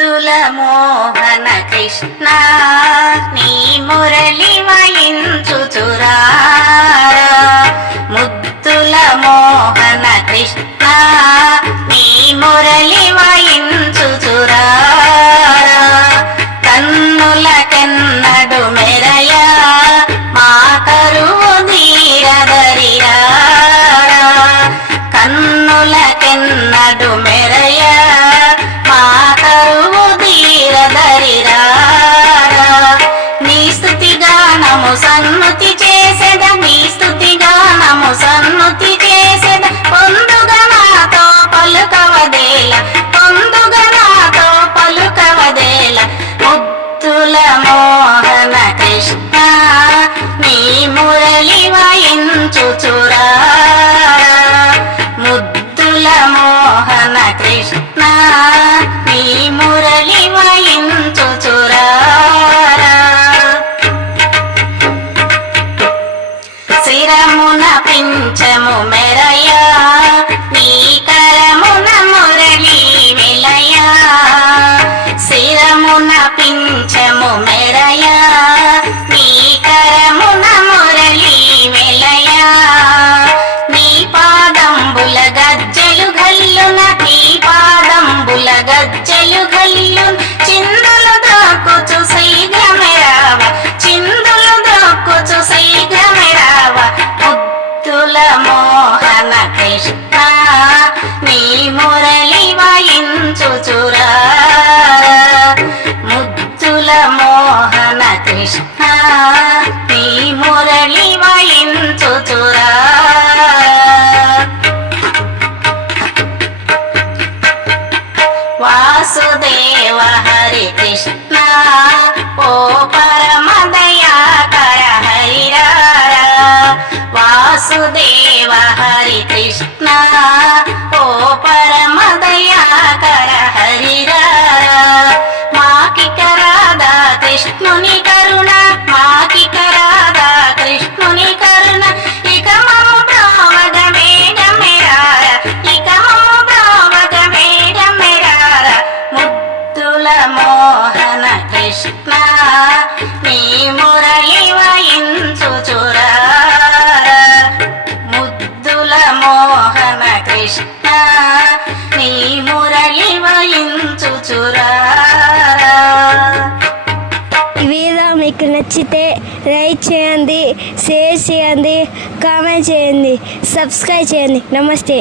ముద్దుల మోహన కృష్ణ నీ మురళి వై వదేల పొందుగ పలుకవదేల ముద్దుల మోహన కృష్ణ నీ మురళి వయించుచురా ముద్దుల మోహన కృష్ణ నీ మురళి వయించుచురా శ్రీరమున పించము మెరయా. శిరమున పించము మెరయా. నీ కరమున మురళి మెలయా. నీ పాదంబుల గజ్జలు గల్లున నీ పాదంబుల గజ్జలు గల్లు చిందులు దాక్కుచు శీఘ్రమెరావ చిందులు దాక్కుచు శీఘ్రమెరావ. ముద్దుల మోహన కృష్ణ నీ మురళి వాయించు చూర వాసుదేవ హరి కృష్ణ ఓ పరమ దయాకర హరిరారా మాకి కరాదా కృష్ణుని కరుణ మాకి కరాదా కృష్ణుని కరుణ. ఇక మము బ్రావగ మేఘమెరార ఇక మము బ్రావగ మేఘమెరార ముద్దుల మోహన కృష్ణ మోహన కృష్ణ నీ మురళి వయించుచురా వీడియో మీకు నచ్చితే లైక్ చేయండి షేర్ చేయండి కామెంట్ చేయండి సబ్స్క్రైబ్ చేయండి. నమస్తే.